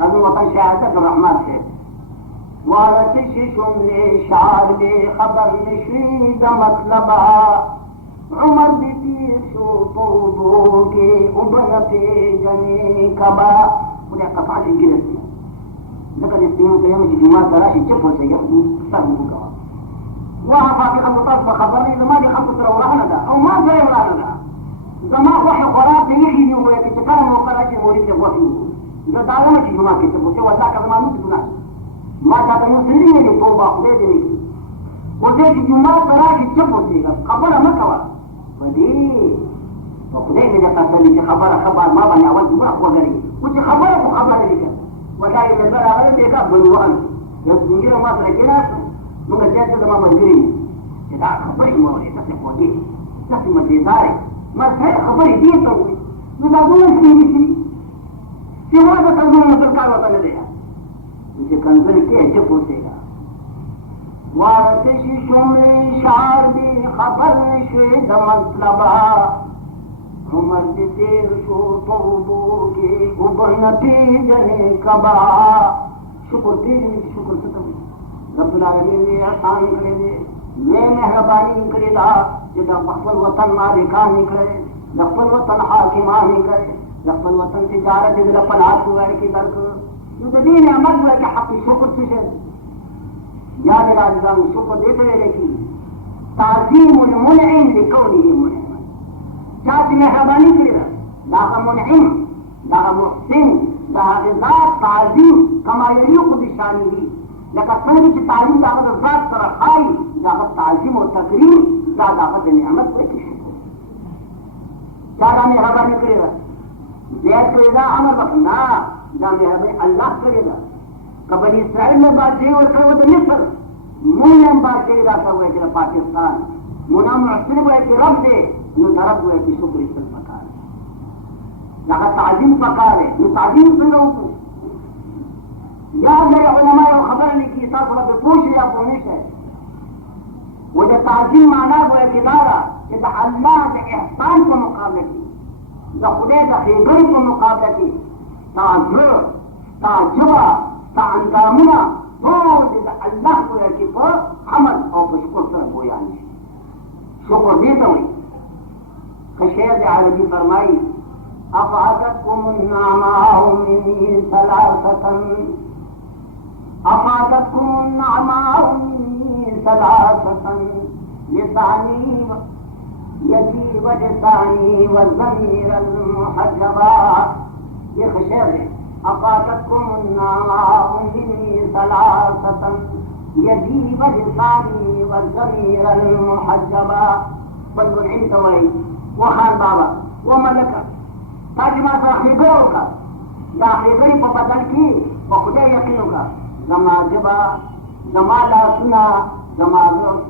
ابو وطن شهادة الرحمن سے وارتش شمل شعر بے خبر نشید مطلبہ عمر بھی پیر شو توبو کے ابنتے جنے کبا انہیں قطعہ سے گرس دیا لیکن اس دنوں کے مجھے جمعہ تراشی چپ ہو سے گیا سر مکوا وہاں فاقی خلق طاس بخبر نہیں زمان خلق سر اولانا دا او ما سر اولانا دا زمان وحی خورات نیخی نیو ہوئے کہ چکر موقع راشی موری سے وحی نیو دا داغا مجھے جمعہ کی چپ ہو سے وزا کا زمان نوٹ گناہ ما چاہتا مسلمی نے توبہ خدے دینے کی اسے کہ جمعہ تراشی چپ ہو سے گا خبر مکوا ودي وخدای دې تاسو چې خبر ما باندې اول ما وګورئ او چې خبره لري ولا یې بل هغه دې کا بلوان یو څنګه ما سره کې نه موږ چې څه ما ملګری چې دا خبرې مو لري تاسو په دې تاسو مې داري ما سره خبرې دې ته وي نو دا دوه شي چې ما دا څنګه مطلب کار وته نه دی چې کنځل کې چې پوښتنه وارتش شمل شعر بھی خبر شد مطلبہ عمر بھی دیر شو توبو کے ابنتی جنے کبا شکر دیجنی شکر ستم رب العالمین نے احسان کرے دے میں مہربانی کرے دا جدا مخبل وطن مالکان نکلے لخبل وطن حاکمان نکلے لخبل وطن تجارت جدا پنات ہوئے کی درک جو دین عمل ہوئے کہ حقی شکر سے یا میرا عزیزان شکر دیتے رہے کی تعظیم المنعم لکونه منعما چاہتی مہربانی کرے رہا داغا منعم داغا محسن داغا ذات تعظیم کما یلیق بشانی بھی لیکن سنگی چی تعظیم داغا ذات سرخائی داغا تعظیم و تکریم داغا نعمت کو ایک شکر چاہتا مہربانی کرے رہا زید کرے رہا عمر بخنا دا مہربانی اللہ کرے رہا بنی اسرائیل میں بات یہ اور کرو تو مصر مولم بات یہ رہا ہوئے کہ پاکستان منام محسن ہوئے کہ رب دے یہ طرف ہوئے کہ شکر اسل پکار ہے یہاں تعظیم پکار ہے یہ تعظیم سن لوگوں کو یا میرے علماء و خبر نہیں کی ساتھ رب پوچھ لیا پونش ہے وہ جو تعظیم مانا وہ اعتدارا کہ دا اللہ کے احسان کو مقابلہ کی دا خدے دا خیگر کو مقابلہ کی تعذر تعجبہ تعندامنا ټول د الله په کې په عمل او په شکر سره بیان شي شکر دې ته وایي که شعر د عربي فرمایي افادتكم النعماء مني ثلاثة افادتكم النعماء مني ثلاثة لساني يدي ولساني والضمير المحجبا یہ شعر ہے افادتكم النعماء مني ثلاثة يدي ولساني والضمير المحجبا والمنعم توي وخان بابا وملكا تاجما خيغرو کا دا خيغري په بدل کې په خدای یقینو کا زما جبا زما لا سنا زما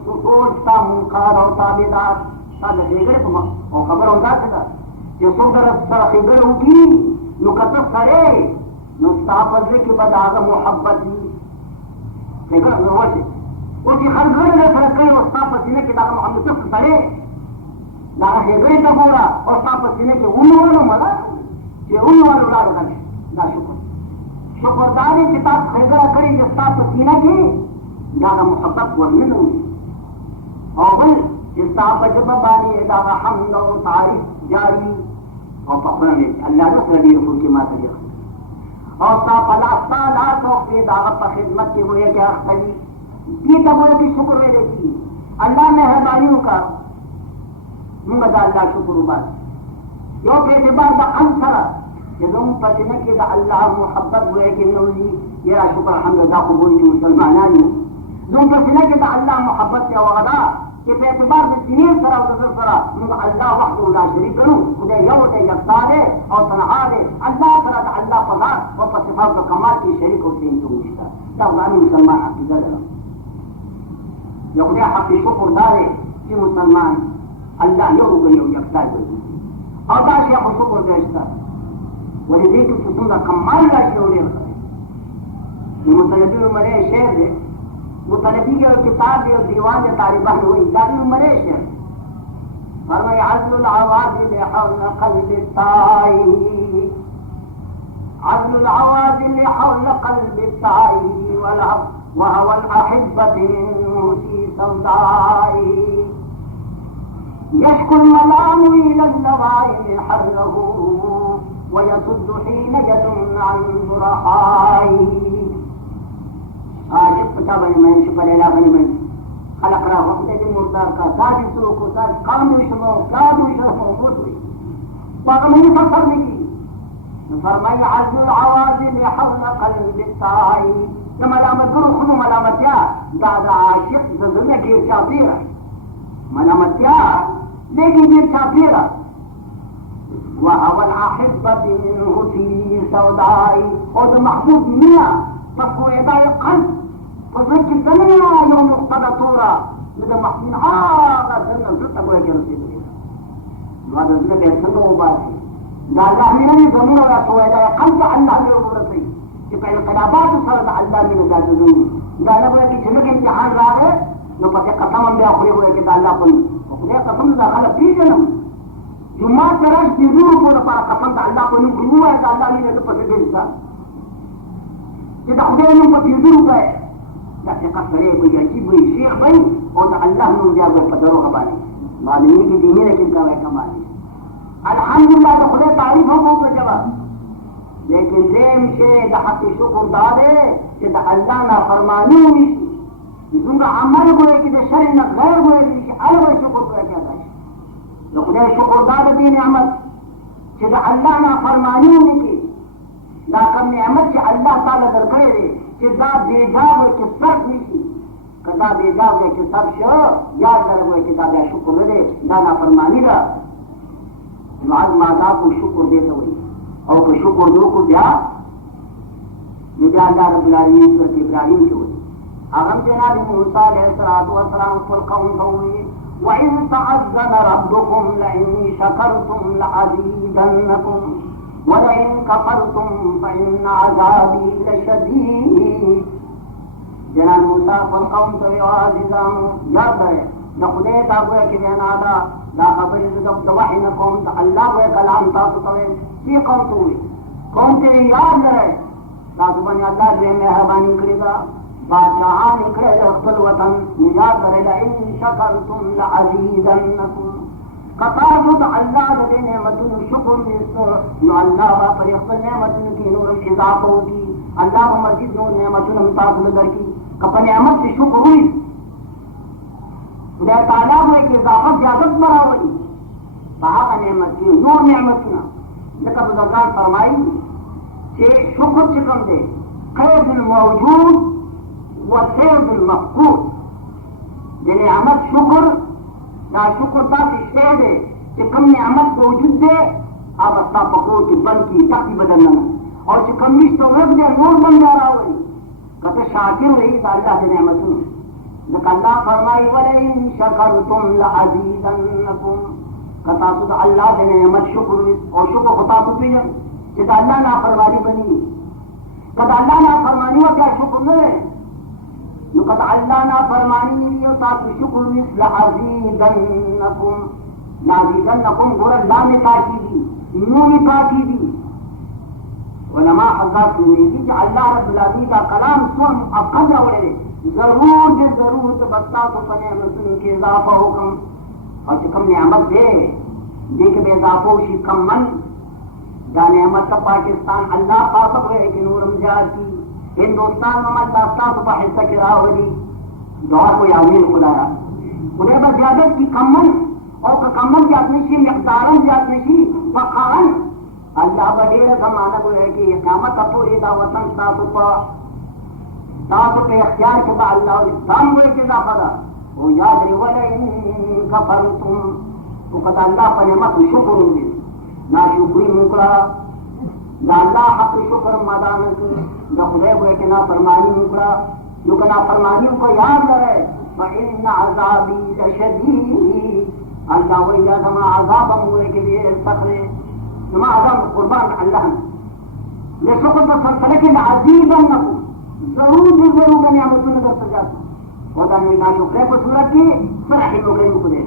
ټول تا منکر او تابعدار تا د خيغري په او خبر اوندا څه چې څنګه سره خيغرو کی نو کته سره نو صاحب کی بداغ محبت دی خيغر نو وځي او چې خلګو له سره کوي او صاحب سینه کې دا محبت څه سره دا خيغري ته ګورا او صاحب سینه کې ونورو ملا چې ونورو لا راځي دا شکر داري چې تاسو خيغر کړی چې صاحب سینه کې دا محبت ورننه او بل چې صاحب جبه باندې دا حمد او تعریف جاری او په خپل الله رسول دی رسول کی ما ته اور صاحب اللہ لا توفی دعوت پر خدمت کی ہوئے کہ اختلی یہ تب ہوئے کہ شکر میرے کی اللہ مہربانیوں کا منگا اللہ شکر بات یو کہ اعتبار دا انصر کہ دوں پچنے کی دا اللہ محبت ہوئے کہ نوزی یہ شکر حمد دا قبول کی مسلمانانی دوں پچنے کی دا اللہ محبت سے وغدا کہ پہ اعتبار سے سنین سرا و دزر سرا منگا اللہ وحد لا شریک کروں خدے یو دے یقتا دے اور تنہا دے اللہ سرا دا اللہ فضار اور پسفار کا کمال کی شریک ہوتے ہیں تو مشتا دا غانی مسلمان حقیقہ دے یا خدے حقی شکر دارے کہ مسلمان اللہ یو گئی ہو یقتا گئی اور دا شیخ شکر دیشتا ولی دیکھو سسن دا کمال لا شیوری رکھا یہ مطلبی مرے شہر دے مطلبی کے کتاب اور دیوان طالبان ہوئی دادی مریش ہے فرمایا عزل العواضل حول قلب الطائر عزل العوازل حول قلب التعي وهوى الأحبة منه في سودائي يشكو الملام إلى اللوائم حره ويصد حين يدن عن برحائي عاشق بتابعني ما يشوف علينا بني خلق راه وقت المرتار کا ساجد سوق ساج قام شمو كادو شرفو بوتوي وقمني فصرني فرمي عزل العوازل حول قلب التعي ملامت کرو خود ملامت کیا دادا عاشق زلزلہ گیر چاپیرا ملامت کیا لیکن گیر چاپیرا وهوى الأحبة منه في سودائي اور محبوب میاں فسکو ادائی قلب فسکر دنیا یوم اقتدى طورا لذا محبوب آغا زلنا زلتا کوئی جرسی دوئی وهذا زلنا بيسنو باسي دا اللہ مننی زمون و سو ادائی قلب اللہ نے عبورتی کہ پہلے قلابات سرد اللہ من ذات زمین دا اللہ کوئی کہ جنگ امتحان رہا ہے نو پتے قسم ہم بیا خوری ہوئے کہ دا اللہ کن خدا قسم دا خلق پی جنم جمعات تراش دیزور کو دا پارا قسم دا اللہ کو نم گنو ہے دا اللہ من ذات پتے گلسا کہ دا خدا نم پتے دیزور پہ دا سقف برے کوئی عجیب ہوئی شیخ بھئی اور دا اللہ نم جا کوئی پترو خبانی معلومی کی دیمی لیکن کا ویکا مانی الحمدللہ دا خدا تعریف ہو کو جواب لیکن زیم شے دا حق شکر دارے کہ دا اللہ نا فرمانی ہوئی زنگا عمل ہوئے کہ دا شرع نا غیر ہوئے کہ علوہ شکر ہوئے کیا دا دا خدا شکر دار دی نعمت کہ دا اللہ نا فرمانی ہوئی کہ دا کم نعمت کہ اللہ تعالی در کرے دے کہ دا بے جاو ہے کہ صرف نیشی کہ دا بے جاو ہے کہ صرف شو یاد در ہوئے کہ دا بے شکر دے دا نا فرمانی دا معاذ ماذا کو شکر دیتا ہوئی اور کو شکر دو کو دیا نبی اللہ رب العالمین سورۃ ابراہیم کی ہوئی اغم جناب موسیٰ علیہ السلام فالقوم ہوئی وَإِن تَعَذَّنَ رَبُّكُمْ لَئِن شَكَرْتُمْ لَأَزِيدَنَّكُمْ وَلَئِن كَفَرْتُمْ فَإِنَّ عَذَابِي لَشَدِيدٌ جناب موسیٰ فالقوم تو عزیزان یاد ہے نہ خدای تا کوئی کہ دینا دا دا خبر دب وحی نہ قوم تا اللہ وہ کلام تا تو یہ قوم تو ہوئی قوم تے یاد رہے تاسو باندې الله دې مهرباني کړی دا بادشاہان کړه خپل وطن یاد درې ان شکرتم لعزیدنکم قطعت الله دې نعمتونو شکر دې نو الله پر خپل نعمتونو کې نور اضافه وکي الله مزید نور نعمتونو تاسو درکې کپه نعمت سے شکر ہوئی خدا تعالیٰ وہ ایک اضافت زیادت براوئی بہا نعمت کی نور نعمتنا لکہ بزرگان فرمائی کہ شکر چکم دے قید الموجود و سید المفقود دے نعمت شکر دا شکر تا سے دے کہ کم نعمت موجود دے اب استا پکو کی بن کی تقی بدلنا اور چکم نیش تو رب دے نور بن جا رہا ہوئی کہتے شاکر ہوئی دا اللہ دے نعمتنا لکہ اللہ فرمائی وَلَئِن شَكَرْتُمْ لَعَزِيدَنَّكُمْ کتاسو دا اللہ دے نعمت شکر اور شکر خطاسو پیجن جدا اللہ نا فرمانی بنی کتا اللہ نا فرمانی و کیا شکر نہ نو کتا اللہ نا فرمانی و تاسو شکر مثل عزیدنکم لعزیدنکم گور اللہ نے تاکی نومی تاکی دی علماء حضرات کی کہ اللہ رب العالمین کا کلام سن اب قدر ہوئے ضرور بستا تو پنے مسلم کی اضافہ حکم اور چکم نعمت دے دیکھ بے اضافہ ہوشی کم من دا نعمت پاکستان اللہ پاسب رہے کہ نور امجاد کی ہندوستان میں اللہ تو پا حصہ کی راہ ہوئی دعا کوئی آمین خدایا خدا بس زیادت کی کم من اور کم من کی اپنی مقدارن کی اپنی فقارن اللہ بڑیر زمانہ کو ہے کہ قیامت پوری دا وطن تاسو پہ اختیار کے بعد اللہ اور اسلام کو ایک اضافہ دا وہ یاد رہے وَلَئِن كَفَرْتُمْ تو قد اللہ پر نعمت شکر ہوئی نا شکری مکرا دا اللہ حق شکر مدانک دا خدای کو ایک نا فرمانی مکرا جو کہ نا فرمانی کو یاد رہے فَإِنَّ عَذَابِي لَشَدِيدٌ اللہ وہی جا سما عذابم ہوئے کہ یہ سخرے سما عذاب قربان اللہ لے شکر پر سلسلے کے لعزیزنکم ضرور نعمتوں در سجاتا ودا میں ناشکرے کو صورت کی فرحی مغرین کو دے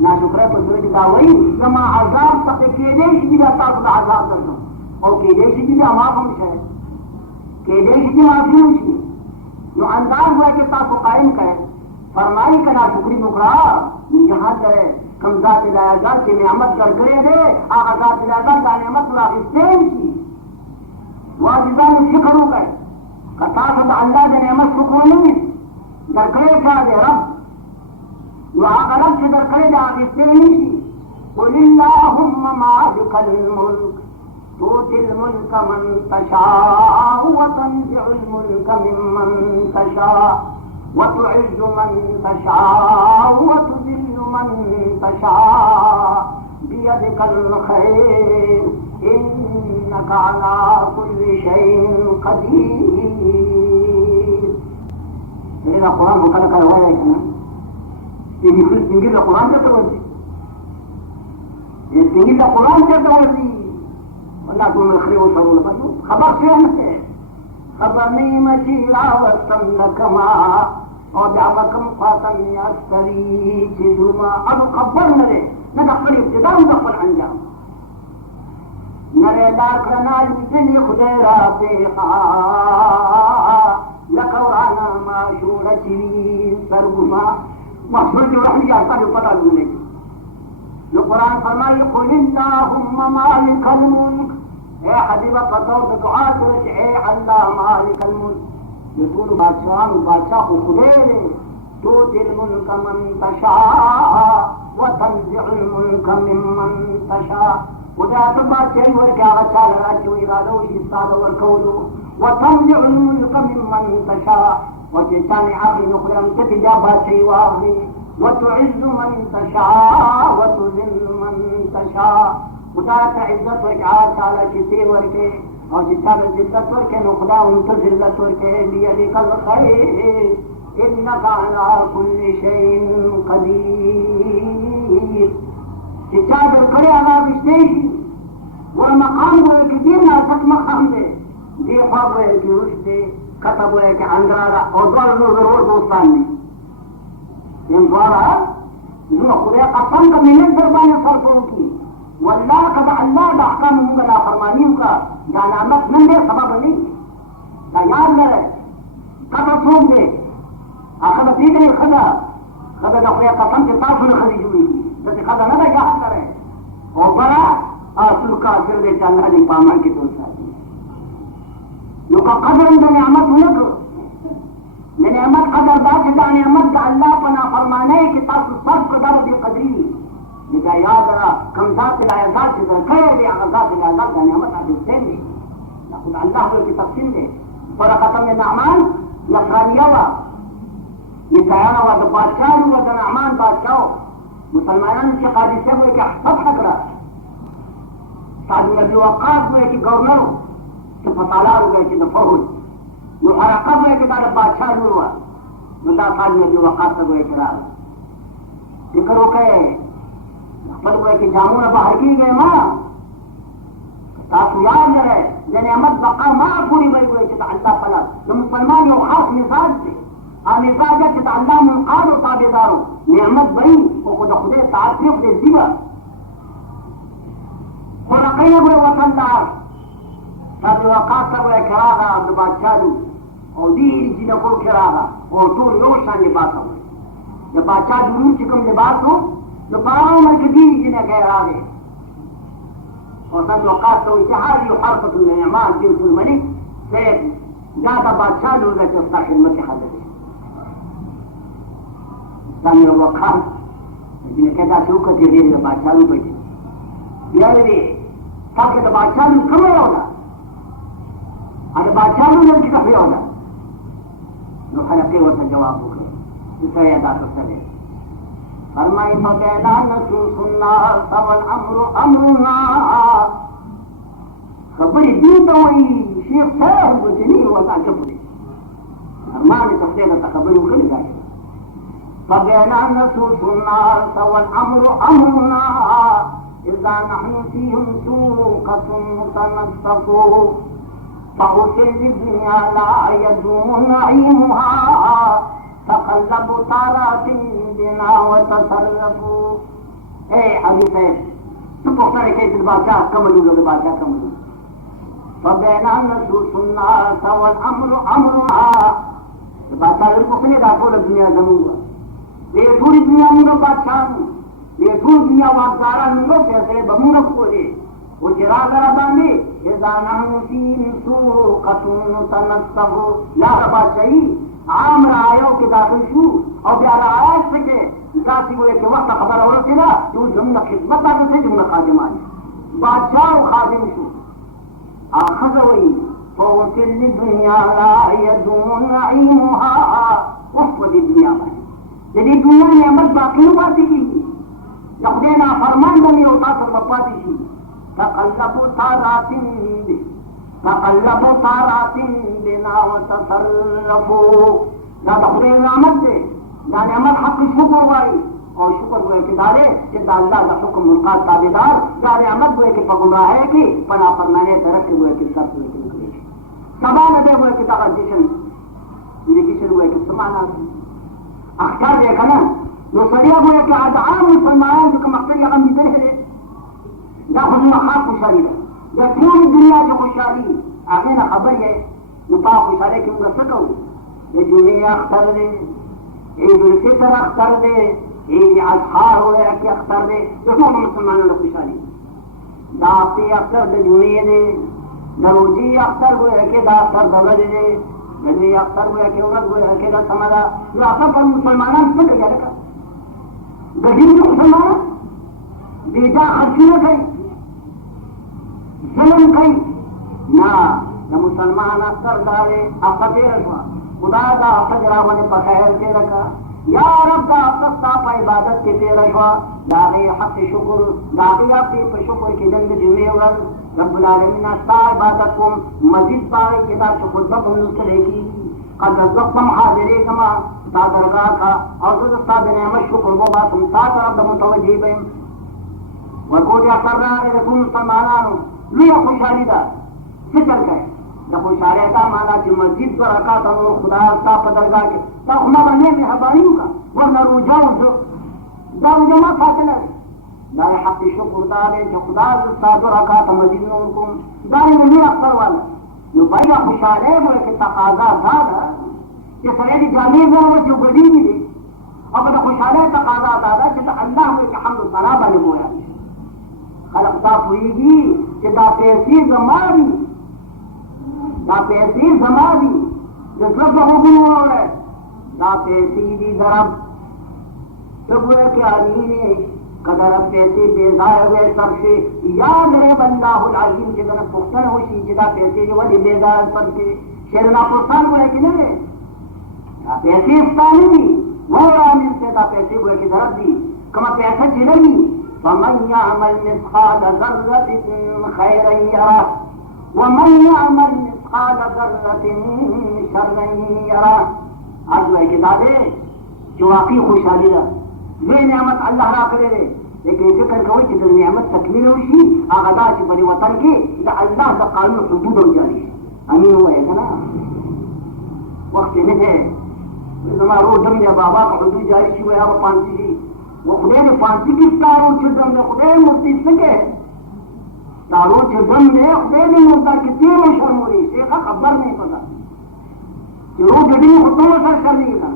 ناشکرے کو صورت کی داوئی کما عذاب تقیدے شدید اتاق دا عذاب در دوں اور کیدیشی کی معاف ہم ہے کیدیشی کی معافی ہم چی جو انداز ہوا کہ تاسو قائم کرے فرمائی کنا شکری بکرا جہاں کرے کم ذات الہیٰ کی نعمت گر کرے دے آغا ذات الہیٰ کا نعمت را غستین کی واجزان شکر ہو گئے کہ تاسو دا اللہ دا نعمت شکر نہیں گر کرے کیا دے رب وآغا رب سے گر کرے دے آغا غستین کی قل اللہم مالک الملک تؤتی الملک من تشاء وتنزع الملک ممن تشاء وتعز من تشاء وتذل من تشاء بيدك الخير إنك على كل شيء قدير. إذا القرآن مكانك رواية كنا تيجي كل تنجيل القرآن تتوزي تنجيل القرآن تتوزي ولا تقول من خير وصول البشر خبر شيء خبر نہیں مچیرا وستم لکما اور دعوکم قاتم یستری چیزوما اب خبر نرے نہ دخل ابتداء دخل انجام نرے لاکھنا جتنی خدیرہ پیخا لکورانا معشورہ چیوی سرگما محصول جو رحمی جاتا جو پتہ لگنے کی جو قرآن فرمائی قل اللہم مالک الملک اے حبیبہ قطور دعا کرے اے اللہ مالک الملک یقول بادشاہ کو خدے لے توتی الملک من تشاء وتنزع الملک ممن تشاء خدا تو بادشاہی ورکے آغا چال راچی و ارادو شستاد ورکولو وتنزع الملک ممن تشاء وچچانی آخری نخرم تتجا بادشاہی واغلی وتعز من تشاء وتذل من تشاء خدا تا عزت ورکے آغا چالا چیتے ورکے اور جتاب عزت ورکے نو خدا انتا ذلت ورکے بیدک الخیر انکا علا کل شیء قدیر جتاب کرے آغا بشتیشی والمقام ہوئے کہ دیر ناسک مقام دے دی خواب ہوئے کہ رشد دے کتب ہوئے کہ اندرارا اور دوار ضرور دوستان نے ان دوارا جو خدا قسم کا منت دربانی صرفوں کی واللہ قد اللہ دا احکام ہوں گا لا فرمانیوں کا جانامت من دے سبب نہیں لا یاد لرے قطع سوک دے آخر تیگ نہیں خدا دا خدا قسم کے تاثر خدی جوڑی کی جیسے خدا نہ دا جاہ کرے اور بڑا آسل کا سر دے چاہنا نہیں پامان کی دوست آتی جو کا قدر اندر نعمت ہونے کو نعمت قدر دا چتا نعمت دا اللہ پنا فرمانے کہ تاثر صرف قدر بی قدری لکہ یاد رہا کم ذات العیزات چیزا کہے دے آغا ذات العیزات دا نعمت عدل سین دے لکھن اللہ ہوئے کی تقسیم دے فرقتم نعمان نصرانیہ وا یہ سیانہ وا دا بادشاہ ہوا دا نعمان بادشاہ مسلمانان سے قادثہ ہوئے کہ فتح کرا سعد نبی وقاص ہوئے کہ گورنر کہ فتالار ہوئے کہ نفوت جو حرقب ہوئے کہ دا بادشاہ ہوا دا سعد نبی وقاص ہوئے کہ رہا ذکر ہو کہ پر وہ کہ جامون باہر کی گئے ماں تاسو یاد رہے یہ نعمت بقا ماں پوری بھائی ہوئے چھتا اللہ پلا جو مسلمان یو خاص مزاج سے مزاج ہے چھتا اللہ منقاد و تابدارو نعمت بری وہ خدا خدے تعصیف دے زیبا خلقیہ ہوئے وطن دار تابی وقاصہ ہوئے کراغا عبد بادشاہی اور دیر جنہ کو کراغا اور طول روشان لباسا ہوئے جب بادشاہ دور چکم لباس ہو تو باؤں میں کدیری جنہیں کہہ رہا ہے اور سب وقات تو اتحادی حرفت النعمان جنس الملک سید جاتا بادشاہ لوگا چستا خدمت حضرت اسلامی وقات جنہیں کہتا چوکت یہ دیر بادشاہ لوگ بیٹھے یہ رہے تاکہ تو بادشاہ لوگ کم ہوگا اور بادشاہ لوگ کی کفے ہوگا جو خلقی وقت جواب ہو گئے اس سے یاد آتا سلے فرمائی فقیدہ نسوس الناس والعمر امرنا خبری دیتا ہوئی شیخ صاحب بچنی وزا چپنے فرمانی تفضیلہ تخبری وکلی جائے فقیدہ نسوس الناس والعمر امرنا اذا نحن فيهم سوقة متنسقوا فأوتي الدنيا لا يدوم نعيمها تقلب تارات بنا وتصرفوا اے حدیث ہے تو پختہ رکھے دل بادشاہ کمل ہوگا بادشاہ کمل فبین النصوص الناس والامر امرها بادشاہ کو نے راتوں دنیا زمین یہ پوری دنیا میں بادشاہ یہ پوری دنیا واقعہ میں فیصلے بمون کو دے وہ جرا ذرا باندھے اذا نحن في سوقة تنصب لا بادشاہی عام رایوں کے داخل شو اور پیارا آیت سکے ذاتی ہوئے کہ وقت خبر ہو رہا تھا تو جملہ خدمت داخل سے جملہ خادم آئی بادشاہ و خادم شو آخذ ہوئی فوت الدنیا لا يدوم نعیمها وفد دنیا میں یعنی دنیا نعمت باقی پاتی کی جب دینا فرمان بنی ہوتا سر بپاتی کی تقلب سارات بنا وتصرفوا لا تخدے نعمت دے لا نعمت حق شکر وائی اور شکر ہوئے کہ دارے جدا اللہ کا حکم مرقات تابدار دا نعمت ہوئے کہ پگمراہ ہے کہ پناہ فرمانے ترقی ہوئے کہ سر ہوئے کہ نکلے سبا ندے ہوئے کہ تاقا جشن ہوئے کہ سمانا اختار دیکھا نا جو سریع ہوئے کہ ادعام مسلمان جو کہ مقصد یقم بھی دے دا خود مخاق خوشحالی ہے یا پوری دنیا جو خوشحالی آگے نا خبر ہے نپا خوشحالے کی انگا سکو یہ جمعی اختر دے عید الفطر اختر دے عید اضحار ہوئے کہ اختر دے جو مسلمانوں نے خوشحالی دا اپنی اختر دے جمعی دے دروجی اختر ہوئے کہ دا اختر دولت دے گجی اختر ہوئے کہ عورت ہوئے کہ دا سمدہ جو اختر پر مسلمانوں سے کہا رکھا گجی جو مسلمانوں بیجا خرچی نہ کھائی ظلم کئی نا دا مسلمان اختر دارے افتر رکھا خدا دا افتر راونے بخیر کے رکھا یا رب دا افتر پا عبادت کے تے رکھا داغی حق شکر داغی اپنی پا شکر کی جنگ جمعی ورد رب العالمین استا عبادت کو مزید پاگئی کہ دا شکر بب منصر ہے کی قد رزقتم حاضرے کما تا درگاہ کا اور دستا بنعمت شکر وہ بات ہم ساتھ رب دا متوجہ بہم ورکوٹی اختر رہا رسول مسلمانانو لیا خوشحالی دا فکر گئے دا خوشحالی دا مانا چی مسجد دو رکاتا نور خدا استا پدرگاہ کے تا خما بننے میں حبانیوں کا ورنہ روجاؤں دو دا جمع فاصلہ ہے دا حق شکر دارے جو خدا استا دو رکاتا مسجد نور کن دارے نمی اختر والا نو بھائی خوشحالی ہوئے کہ تقاضا دادا کہ سریدی جامعی وہ جو گڑی بھی دے اور دا خوشحالی تقاضا دادا کہ اللہ ہوئے کہ حمد صلاح بنے ہویا خلق دا پوئی گی کہ دا پیسی زمانی جس لفظ حکم ہو رہا ہے دا پیسی دی درم سبوئے کہ آمین قدر پیسی بیزائے ہوئے سب سے یاد رہے اللہ العظیم کے دن پختن ہوشی جدا پیسی دی ولی بیزائے سب سے شیرنا پرسان ہوئے کہ نہیں دا پیسی استانی دی وہ آمین سے دا پیسی ہوئے کہ درم دی کما پیسہ چلے فمن يعمل مثقال ذرة خيرا يره ومن يعمل مثقال ذرة شرا يره آج میں کتابیں جو واقعی خوشحالی ہے یہ نعمت اللہ را کرے رہے لیکن ذکر کوئی کہ نعمت تکمیل ہوشی آغدا چی بنی وطن کی دا اللہ دا قانون حدود ہو جاری امین ہوا ہے نا وقت نہیں ہے زمان رو دم دیا بابا کا حدود جاری چی ہوئے وہ پانسی جی وہ خدے نے پانسی کی تاروں چردم دے خدے مرتی سکے تاروں چردم دے خدے نے مرتا کسی میں شرم ہو رہی شیخہ خبر نہیں پتا کہ رو جڑی خطوں میں سر شر نہیں تھا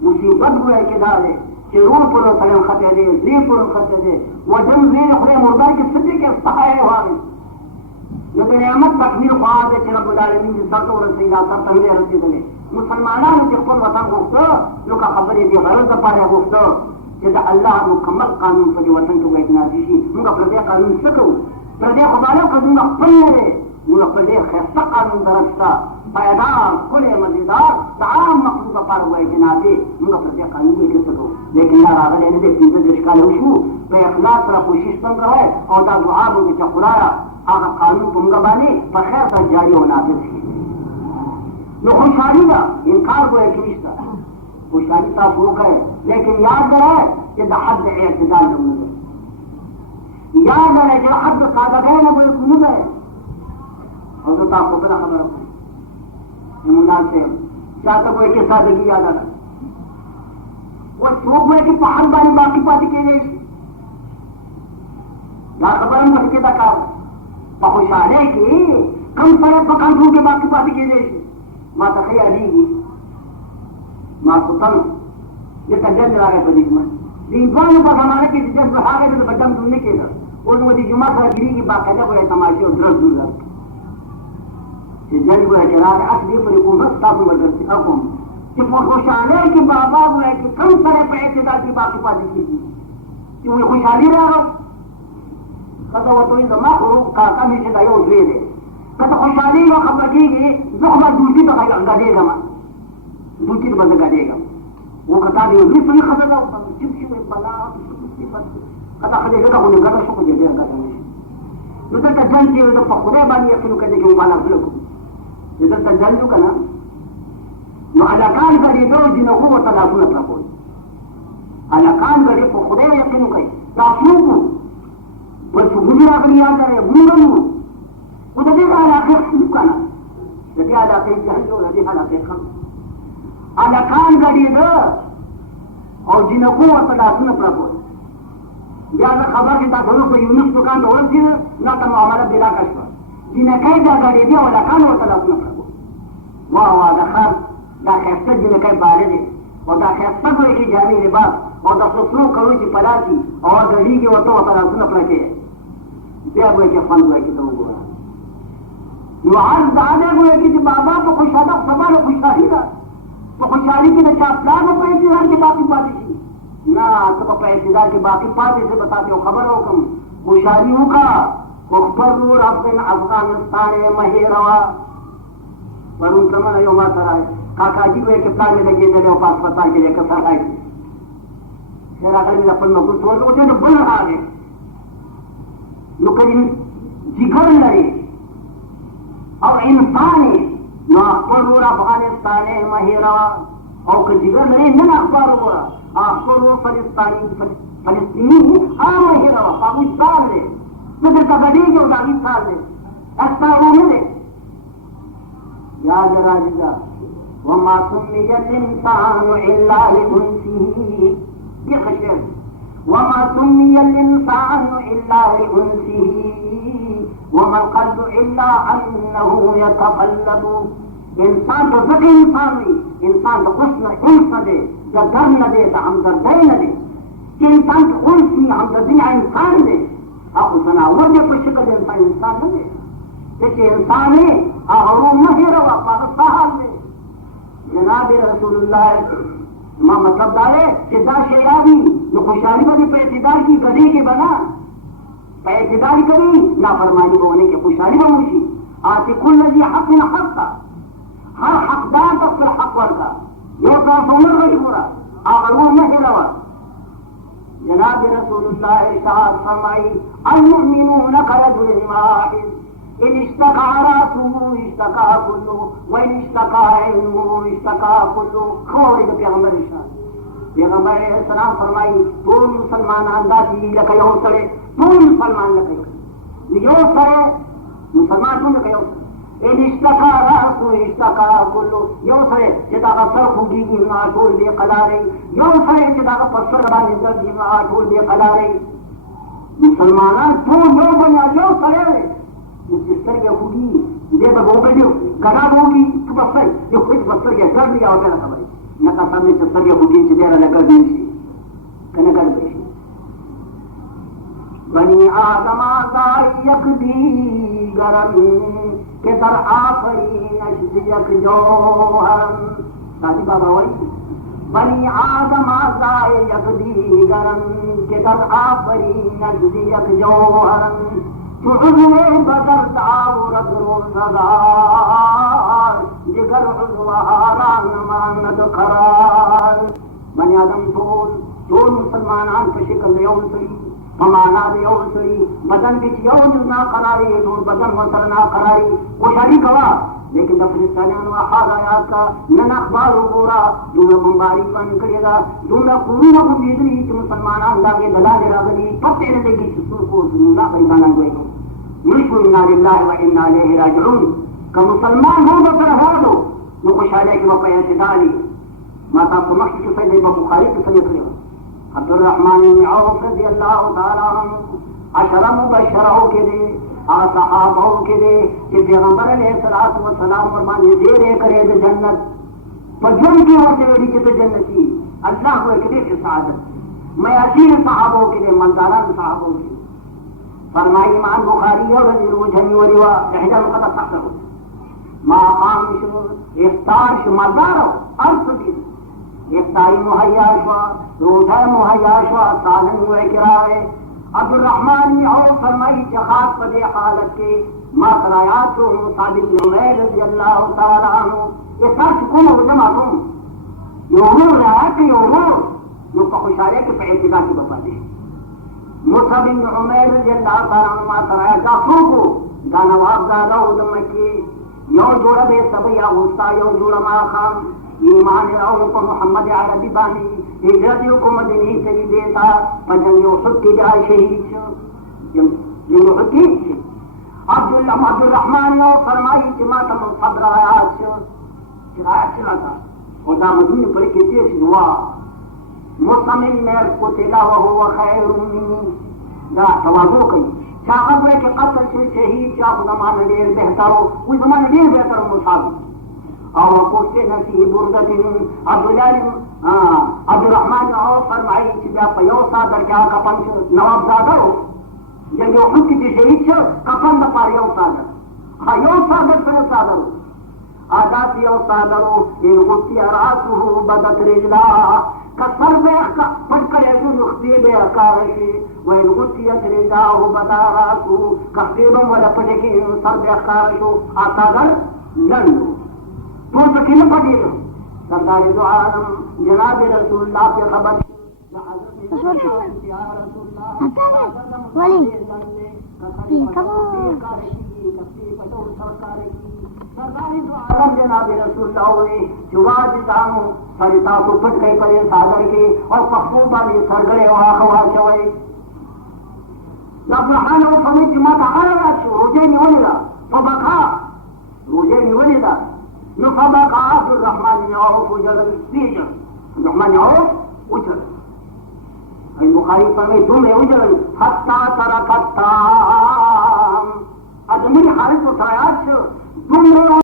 مصیبت ہوئے کہ دارے کہ رو پر سلم خطے دے زی پر خطے دے وہ جم زین خدے مردہ کی سجے کے استحائے ہوا رہے لیکن نعمت تکمیل خواہ دے کہ رب العالمین جس سر تو رسی گا سر تنگے رسی دلے مسلمانان کے خود وطن گفتو جو کا خبری دی غرض پارے گفتو جدا اللہ مکمل قانون پر وطن کو بیٹنا دیشی ان کا پردے قانون سکو پردے خبالوں کا دنگا پلے ان کا پردے خیستہ قانون درستا پائدار کھلے مزیدار تعام مخلوق پر ہوئے جنابے ان کا پردے قانون بھی کر سکو لیکن نہ راغل ہے نبی تیزے دشکال ہوشو پہ اخلاص را کوشش تم کروائے اور دا دعا رو بچا خلایا آگا قانون تمگا بانے پر خیر تا جاری ہونا آفز کی یہ خوشحالی دا انکار کو ایک رشتہ خوشحالی تا فروق ہے لیکن یاد رہے کہ دا حد اعتدال نمود ہے یاد رہے کہ حد صادقین نبوی کنود ہے اور تو تاکو بلا خبر رکھو نمونات سے چاہتا کوئی کہ سادگی یاد رہا وہ چوک ہوئے کہ پہن بانی باقی پاتی کے لئے لا خبر ہم وحکی دا کار پا خوشحالے کی کم سره په کنټرول کې باقي پاتې کېدی شي. ما ته ښه یادېږي ما سلطان دلته جنګ راغی په دې کې د هندوانو په زمانه کې چې جنګ هغه ته په دم دم نه کېده. اوس مو د جومات سره ګرېږي باقاعده به یې تماشې او درز دوزه چې جنګ به یې چې راغی اصل دې پرې کوم ستاسو ملګرتیا کوم چې په خوشحالۍ کې بابا وایي چې کم سره په اعتدال کې باقي پاتې کېږي چې وایي خوشحالي راغله ښځه ورته وایي زما خو کاکا مې چې دا یو زوی دی که ته خوشحالي نو خبره کېږي زه خو به دوستي ته ګډېږم دوستي ته به زه ګډېږم وہ کتا دی بھی صحیح خبر ہے چپ چپ بلا کتا خدای ګټه خو نه ګټه شو کوي ډېر ګټه نشي نو ته جنګ کې د په خدای باندې یقین کوي چې باندې خپل کو دې ته جنګ وکړه نو علاقان غړي دوه دي نو هو تلافونه پراپول علاقان غړي په خدای یقین کوي تاسو کو ورته ګوري راغلی یاد لري ګورنو او د دې علاقه څه کنه د دې علاقه جنګ او د دې علاقه خم علاقان غړي ده او جنکو ورته لاسونه پراپول بیا دا خبر چې تاسو په یونس دکان ته ورسې نه ته معامله بلا کړه جنکای دا غړي دی او علاقان ورته لاسونه پراپول واه دا خر دا خسته جنکای بارے دی او دا خسته کوي چې جامې لباس او دا څو کوي چې پلاتي او غړيږي ورته لاسونه پراکې بیا به چې فن کوي چې وګوره نو عرض دا دی چې بابا په خوشاله سبا له خوشالي ده تو خوشحالی کی نہ پلان پر اعتدال کے باقی پاتی تھی نہ تو پر اعتدال کے باقی پاتے سے بتاتے ہو خبر ہو کم خوشحالیوں کا مخبر افغانستان مہی روا پر ان سمن یو ما سرائے کاکا جی ہوئے کہ پلان میں لگے دے ہو پاس پتا کے لے کر سرائے پھر اگر میں اپن مقصود تو ہوتے ہیں بل رہا ہے نو کریم جگر لڑے اور انسانی نو اخبار افغانستان مہی روا او که جگر لري نن اخبار وګوره اخبار فلسطینی مہی روا پاکستان دی نو دلته غړېږي او د هغې سال دی اخبارو نه دی یاد راځي دا وما سمي الانسان الا لانسه دې ښه شعر وما سمي الانسان الا لانسه وما القلب الا انه يتقلب انسان تو ذکر انسان نہیں انسان تو خوش نہ انس نہ دے یا ڈر نہ دے تو ہمدردی نہ دے کہ انسان تو انس نہیں ہمدردی انسان دے آپ تناور دے پر شکل انسان انسان نہ دے کہ انسان ہے احروم نہ ہی روا پاکستان دے جناب رسول اللہ ماں مطلب دارے کہ دا شیادی جو خوشحالی بنی پہ اعتدال کی گدے کے بنا پہ اعتدال کری نافرمانی ہونے کے خوشحالی بنوشی آتی کل نزی حق نہ حق تھا ہر حقدار تک پر حق ورکا یہ ٹرانسفارمر غریب ہو رہا آغلو میں ہلوا جناب رسول اللہ ارشاد فرمائی المؤمنون كرجل واحد ان اشتكى راسه اشتكى كله وان اشتكى علمه اشتكى كله خورج پیغمبر ارشاد پیغمبر علیہ السلام فرمائی تم مسلمان اندازی لکه یو سره تم مسلمان لکه یو سره مسلمان تم لکه یو سره ان اشتكى راسه اشتكى كله یو سره چې دا سر خوږي نه ټول دی قلاري یو سره چې دا په سر باندې درځي نه ټول دی قلاري مسلمانان ټول یو باندې یو سره چې سترګې خوږي دې به وګړي ګډا وږي چې په ځای یو څه په سترګې ګرځي او کنه خبره نه تاسو مې چې سترګې خوږي چې ډېر نه ګرځي کنه ګرځي بنی آدم آزائی یک دیگرم کہ در آفرینش یک جوہرم سادی بابا وئی بنی آدم آزائی یک دیگرم کہ در آفرینش یک جوہرم تو عضو بدر داورت روزگار جگر عضو حاران ماند قرار بنی آدم طول مسلمانان پر شکل یوم سری فمانا دے یو سری بدن بچ یو نا قراری دور بدن وسر نا قراری خوشحالی کوا لیکن دفرستانیان وحاد آیات کا نن اخبار گورا دونا بمباری بند کرے گا دونا قرون کو دیدری کہ مسلمانان لاگے دلال راغلی پتے نہ لگی سسور کو دنیا قریبانا گئے مشو انا للہ و انا الیہ راجعون کہ مسلمان ہو بسر ہو دو نو خوشحالی کی وقع اعتدالی ما تاکو مخی کی فیدی بخاری کی سنی کرے عبد الرحمن بن عوف رضی اللہ تعالی عنہ عشرہ مبشرہ کے لیے صحابوں کے دے کہ پیغمبر علیہ الصلوۃ والسلام فرمانے دے کرے دے جنت پجن کی ہوتے ویڈی چتے جنتی اللہ کو ایک دے سعادت میں اصیل صحابوں کے دے منداران صحابوں کے فرمائی امام بخاری اور رضی وجهنی وروا احدى القدر تحته ما قام شو افطار شو مزارو ارس دین افطاری مہیا شوا روزہ مہیا شوا سالن ہوئے کراوے عبد الرحمن بن عوف فرمائی جہاد پدے حالت کے ما قرایات و مصعب بن عمیر رضی اللہ تعالی عنہ یہ سر سکون و جماعتوں یورور رہا کہ یورور جو خوشحالی کے پہ اعتبار کی بپا دے مصعب بن عمیر رضی اللہ تعالی عنہ ما قرایات داخلوں کو دا نواب زادہ و دمکی یو جوڑا بے سبیا غصہ یو جوڑا ما خام ایمان راؤں کو محمد عربی بانی ہجرتیوں کو مدنی سری دیتا پجنگ احد کی جائے شہید جنگ احد کی عبد الرحمن نے فرمائی جماعت صبر آیات چرایا چلاتا خدا مدنی پر کسی دعا مصمم میں قتلا وهو خیر منی دا توازو کئی چاہت ہوئے کہ قتل سے شہید چاہ زمان دیر بہتر ہو کوئی زمان دیر بہتر ہو مصابی اور کوشتے نسی بردت عبد الرحمن اور فرمائی چیزا پیو صادر کیا کپن نواب زادہ ہو جنگی احد کی شہید چھو کپن نپار یو صادر ہاں یو صادر سر صادر ہو آدات یو صادر ہو ان غطی راسو بدت رجلا کسر بے پڑھ کر ایسو نختی بے اکارشی وین غطیت رجلا بدا راسو کفتیبم ولا پڑھکی سر بے اکارشو آصادر لنو تو سکین پڑھی گا سردار دو عالم جناب رسول اللہ کے خبر جناب رسول اللہ ہوئے جواد دانو سریتا تو پٹ گئے پڑے سادر کے اور پخوبانی سرگڑے وہاں خواہ چوئے لفظحانہ وہ فمید جماعت آرہا چھو روجے نیولی دا فبکا روجے نیولی دا فبكى عبد الرحمن بن عوف وجل السجن عبد الرحمن بن عوف وجل البخاري فرمي ثم وجل حتى ترك الطعام ادمي حالته تريات ثم